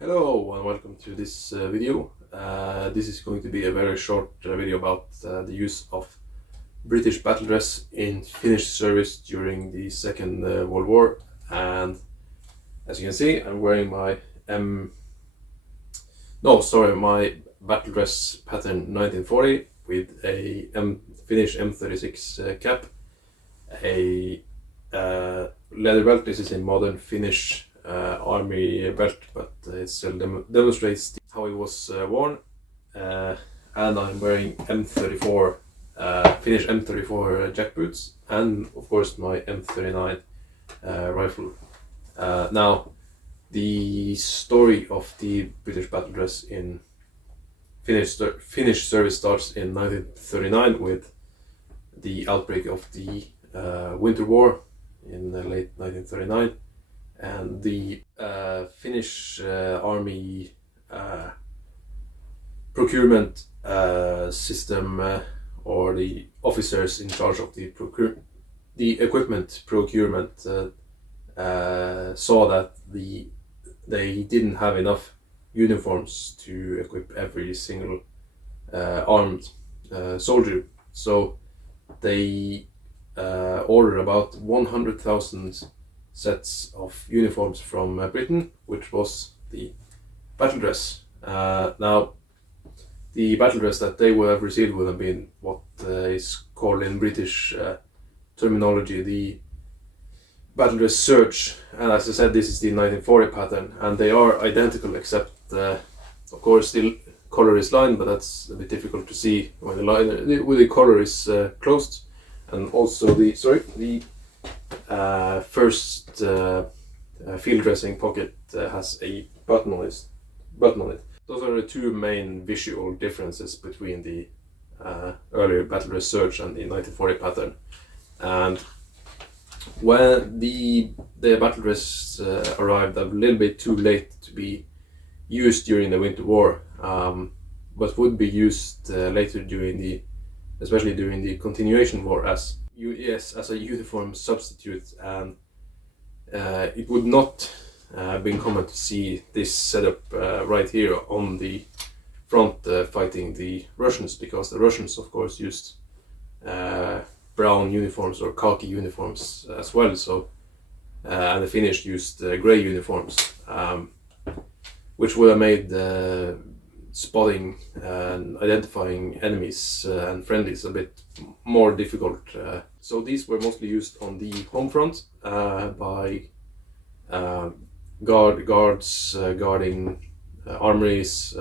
Hello and welcome to this video. This is going to be a very short video about the use of British Battledress in Finnish service during the Second World War. And as you can see, I'm wearing my my Battledress pattern 1940 with a Finnish M36 cap, a leather belt. This is a modern Finnish army belt, but it still demonstrates how it was worn. And I'm wearing M34 Finnish M34 jack boots, and of course my M39 rifle. Now, the story of the British Battledress in Finnish service starts in 1939 with the outbreak of the Winter War in the late 1939. And the Finnish army procurement system, or the officers in charge of the equipment procurement, saw that they didn't have enough uniforms to equip every single armed soldier. So they ordered about 100,000 sets of uniforms from Britain, which was the Battledress. Now, the Battledress that they would have received would have been what is called in British terminology the Battledress Serge. And as I said, this is the 1940 pattern, and they are identical except, of course, the collar is lined, but that's a bit difficult to see when the collar is closed, and also the first field dressing pocket has a button on it. Those are the two main visual differences between the earlier Battledress Serge and the 1940 pattern. And when the Battledress arrived a little bit too late to be used during the Winter War, but would be used later especially during the Continuation War as a uniform substitute, and it would not been common to see this setup right here on the front fighting the Russians, because the Russians of course used brown uniforms or khaki uniforms as well. So and the Finnish used grey uniforms, which would have made spotting and identifying enemies and friendlies a bit more difficult. So these were mostly used on the home front by guards guarding armories,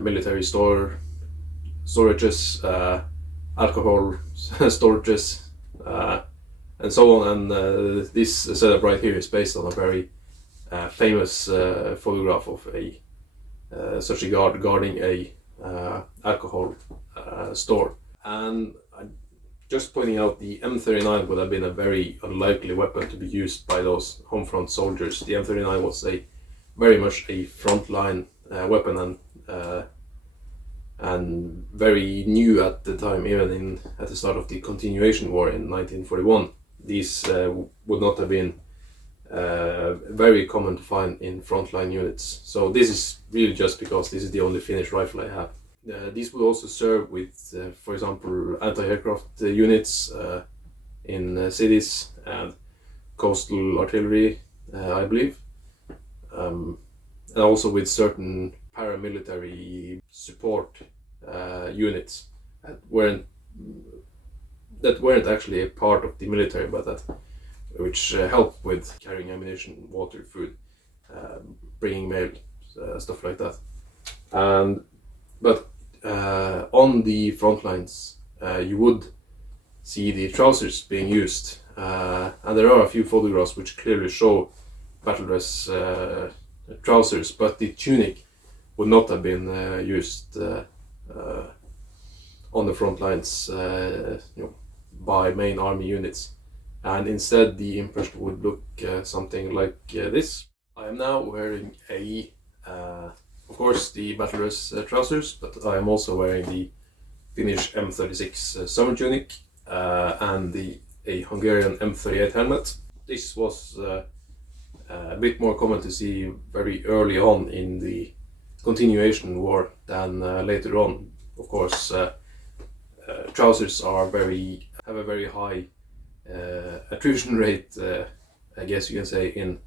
military storages, alcohol storages, and so on. And this setup right here is based on a very famous photograph of such a guard guarding a alcohol store. And just pointing out, the M39 would have been a very unlikely weapon to be used by those home front soldiers. The M39 was very much a frontline weapon, and very new at the time, even at the start of the Continuation War in 1941. These would not have been very common to find in frontline units. So this is really just because this is the only Finnish rifle I have. These would also serve with, for example, anti-aircraft units in cities, and coastal artillery, I believe, and also with certain paramilitary support units that weren't actually a part of the military, but which help with carrying ammunition, water, food, bringing mail, stuff like that. But on the front lines, you would see the trousers being used, and there are a few photographs which clearly show Battledress trousers, but the tunic would not have been used on the front lines, by main army units. And instead the impression would look something like this. I am now wearing of course, the Battledress trousers, but I am also wearing the Finnish M36 summer tunic and a Hungarian M38 helmet. This was a bit more common to see very early on in the continuation war than later on. Of course, trousers have a very high attrition rate, I guess you can say, in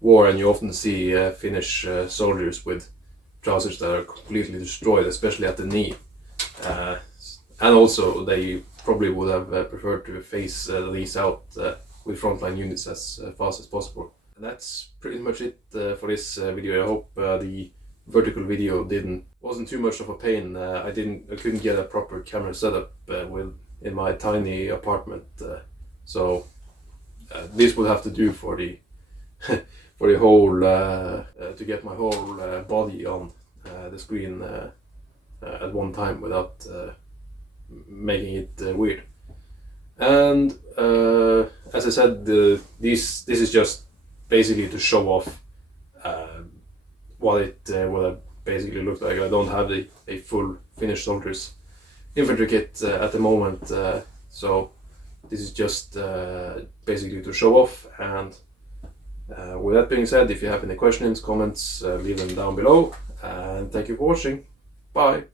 war, and you often see Finnish soldiers with trousers that are completely destroyed, especially at the knee. And also, they probably would have preferred to phase these out with frontline units as fast as possible. And that's pretty much it for this video. I hope the vertical video wasn't too much of a pain. I couldn't get a proper camera setup in my tiny apartment, so this will have to do for the for the whole to get my whole body on the screen at one time without making it weird. And as I said, this is just basically to show off what it basically looks like. I don't have a full Finnish soldiers infantry kit at the moment, so this is just basically to show off. And with that being said, if you have any questions, comments, leave them down below. And thank you for watching. Bye.